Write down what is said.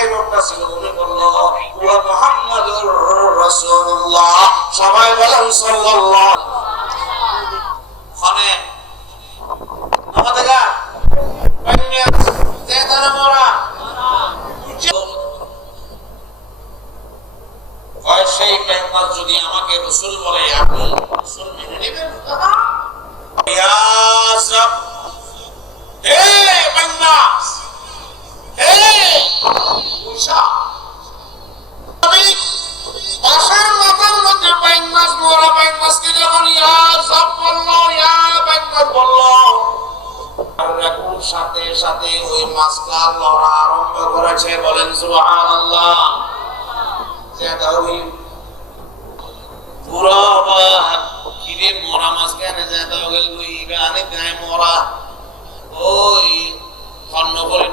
যে লোকটা ছিল উনি বলল ওয়া মুহাম্মাদুর রাসূলুল্লাহ। সবাই বলেন সাল্লাল্লাহু খানে আমাদের বাইরে যেতারা মোরা হয় সেই পেগম্বর যদি আমাকে রাসূল বলে আপনি রাসূল মেনে নেবেন? ইয়া সব হে বান্দা হে মুসা আমি আশার মাথার মধ্যে বাইনমাস মোরা বাইনমাসকে যখন ইয়া সব বললো ইয়া বাইনমাস বললো আর রাকুল সাথে সাথে ওই মাছটা লড়া আরম্ভ করেছে। বলেন সুবহানাল্লাহ। যেটা ওই পুরা কিরে মোরা মাছ কেন যেটা ওই গানে গায়ে মোরা ওই খন্ন করে